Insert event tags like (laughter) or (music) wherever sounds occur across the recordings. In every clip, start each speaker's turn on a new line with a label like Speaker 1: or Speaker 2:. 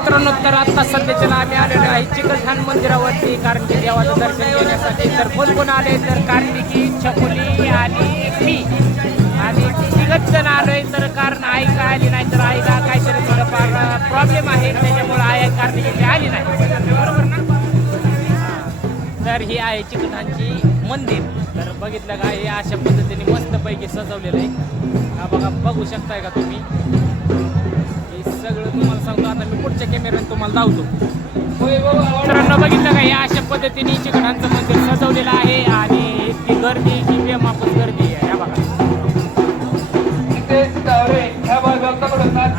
Speaker 1: मित्रांनो तर आता सध्याच्या आम्ही आलेलो आहे चिकलठाण मंदिरावरती कारण की देवाचं दर्शन घेण्यासाठी तर कोण कोण आले तर कार्तिकी छकुली आणि मी. आणि तिघच जण आलोय तर कारण ऐका आली नाही तर आईला काहीतरी थोडंफार प्रॉब्लेम आहे त्याच्यामुळे आई कार्तिकीची आली नाही. बरोबर ना? तर ही आहे चिकलठाणची मंदिर. तर बघितलं का हे अशा पद्धतीने मस्तपैकी सजवलेलं आहे. हा बघा बघू शकताय का तुम्ही? सगळं तुम्हाला सांगतो. आता मी पुढच्या कॅमेऱ्याने तुम्हाला धावतो. मित्रांनो बघितलं का? हे अशा पद्धतीने चिकटांचं मंदिर सजवलेलं आहे आणि इतकी गर्दी की बेमाफच गर्दी आहे. ह्या बघा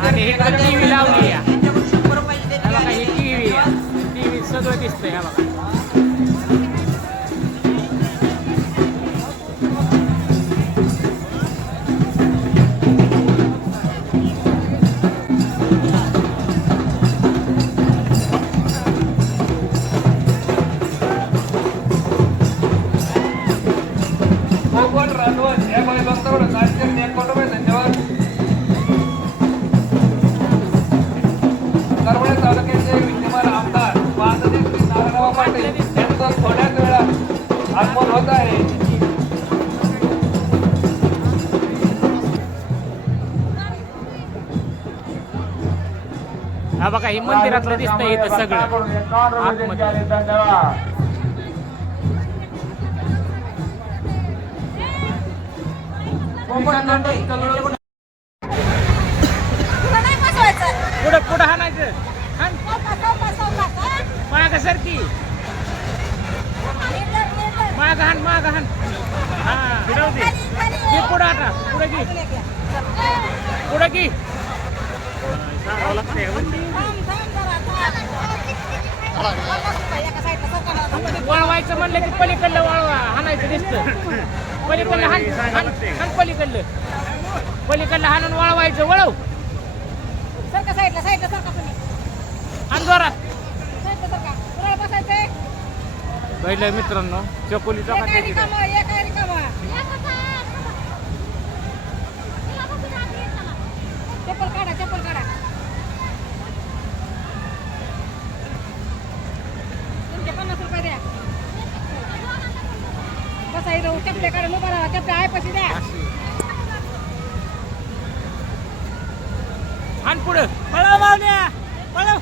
Speaker 1: आणि इकडे टी व्ही लावली आहे. ही टी व्ही सगळं दिसतंय. ह्या बघा. बघा हे मंदिरातलं दिसतंय इथं सगळं आतमध्ये. पुढं पुढं हाणायचं
Speaker 2: हा?
Speaker 1: माग सरकी. माग हाण माग हाण हा. घे पुढं आता पुढं.
Speaker 2: चल.
Speaker 1: पुढं घे वळवायचं म्हणलं की पलीकडलं वळवा हाणायचं दिसतं. पलीकडलं हाण हाण पलीकडलं. पलीकडलं हाणून वळवायचं वळव.
Speaker 2: सरका साईडला साईडला सरका तुम्ही.
Speaker 1: हाण जोरात. पहिलं मित्रांनो
Speaker 2: रिकामं. चप्पल काढा चप्पल काढा तुमचे पन्नास रुपये द्या नाही राहू चपले काढून उभा राहा. चपले आहे पशी द्या
Speaker 1: आणि पुढे. पळव मावल्या पळव.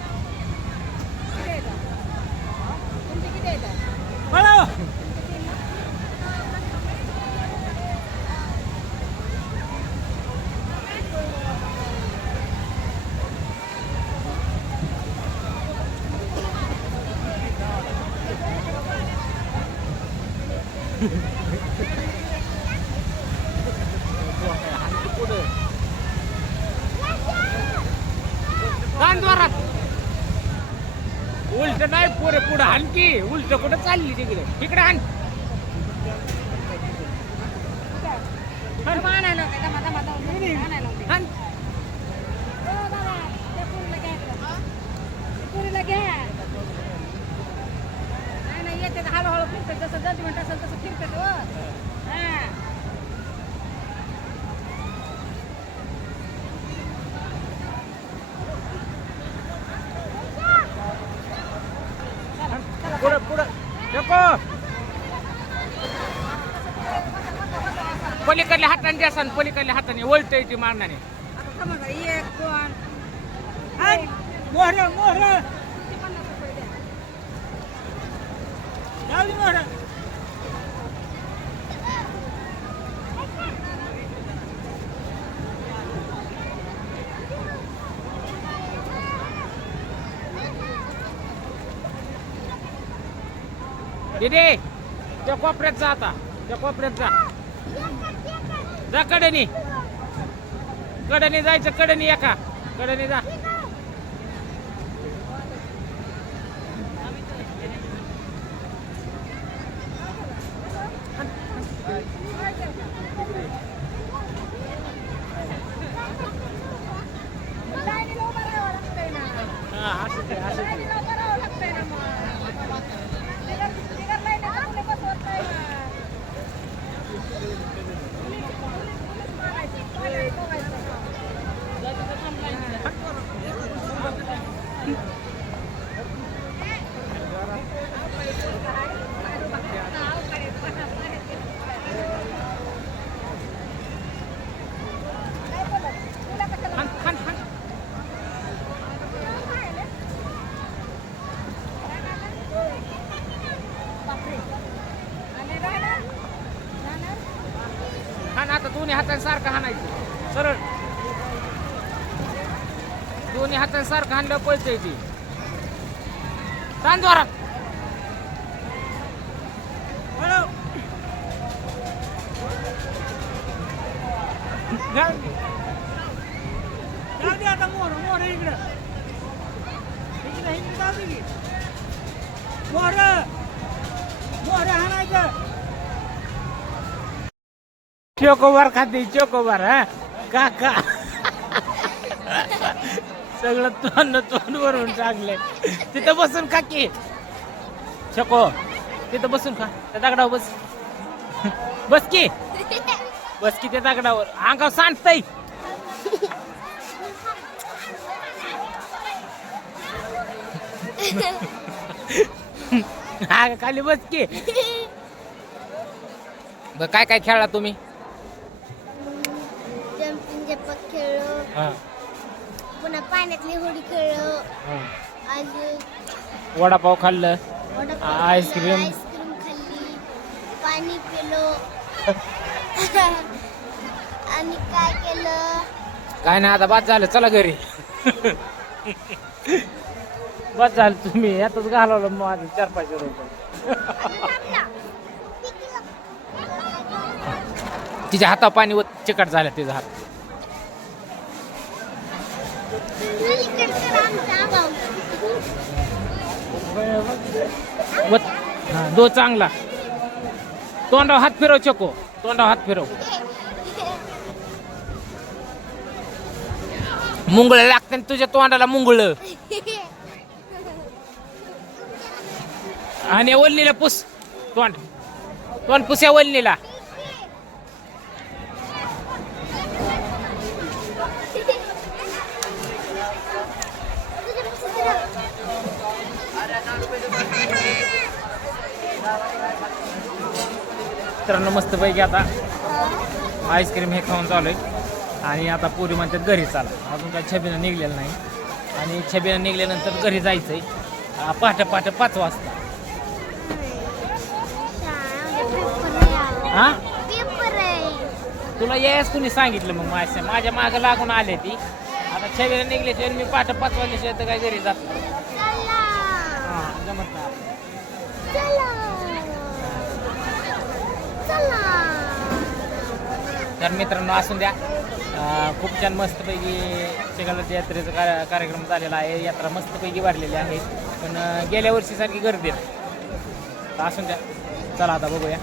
Speaker 1: नाही पोरे पुढं आणखी उलट कुठं चालली तिकडे? तिकडे आण
Speaker 2: आणायला आणायला होते
Speaker 1: आण.
Speaker 2: ओ दादा, त्या पुरीला घ्या इकडं. पुरीला घ्या. नाही, नाही, येते तर हळूहळू फिरते. जसं judgment असेल तसं फिरते ते, हो. हा.
Speaker 1: पुढं पुढं नको पलीकडल्या हाताने द्या पलीकडल्या हाताने वळतय ती मारणाने दिदी त्या कोपऱ्यात जा आता. त्या कोपऱ्यात जा. जा कडनी. कडनी जायचं कडनी एका कडनी जा. हा असं ते असं ते
Speaker 2: लाईनीला उभं राहावं लागतंय ना मग. बिगर- बिगर लाईनीला कोणी बसवत नाही ना. पोलीस- पोलीस- पोलीस मारायचे, पाण्यात पोहायचं.
Speaker 1: हाण, हाण, हाण. हाण आता दोन्ही हाताने सारखं हाणायचं. सरळ. दोन्ही हाताने सारखं हाणलं पळतंय ती. तांदवारात
Speaker 3: आता मोर मोर इकडं. इकडे इकडे जाऊ दे. मोर मोर हाणायचं.
Speaker 1: चोकोबार खाते चोकोबार हा? काका सगळं तोंड तोंड वरून टाकलंय तिथं बसून खा की. चको तिथं बसून खा. त्या दगडावर बस. बस की. बस की त्या दगडावर. अंगाव सांडतय हा खाली बस की. काय काय खेळला तुम्ही
Speaker 4: जम्पिंग जपक खेळलो
Speaker 1: हा,
Speaker 4: पुन्हा पाण्यातली होडी खेळलो. अजून
Speaker 1: वडापाव खाल्लं.
Speaker 4: वडापाव
Speaker 1: आईस्क्रीम.
Speaker 4: खाल्ला, आईस्क्रीम खाल्ली पाणी पिलो. (laughs) आणि काय केलं?
Speaker 1: काय नाही आता बाद झालं. चला घरी. बाद झालं तुम्ही. यातच घालवलं माझं चार पाचशे रुपये तिच्या हाता पाणी व चिकट झालं तिचा हात. वत हा दो चांगला. तोंडाव हात फिरव चको. तोंडाव हात फिरव. मुंगळ लागते ना तुझ्या तोंडाला मुंगळ. आणि वल्लीला पुस. तोंड. तोंड पुस्या वल्लीला. मित्रांनो मस्तपैकी आता आईस्क्रीम हे खाऊन चालू आहे. आणि आता पुरी म्हणतात घरी चाला. अजून काही छबीनं निघलेलं नाही. आणि छबीनं निघल्यानंतर घरी जायचं आहे पहाटे पहाटे पाच वाजता. हा? तुला यायच कुणी सांगितलं मग माझ्या माझ्या मागं लागून आले ती. आता छबीनं निघल्याशिवाय मी पहाटे पाच वाजल्याशिवाय तर काही घरी जात हा, जमत नाही आपल्याला.
Speaker 4: चला चला
Speaker 1: तर मित्रांनो असून द्या. खूप छान मस्तपैकी चिखलाच्या यात्रेचा कार्य- कार्यक्रम झालेला आहे. यात्रा मस्तपैकी भरलेली आहे. पण गेल्या वर्षीसारखी गर्दी आहे असून द्या. चला आता बघूया.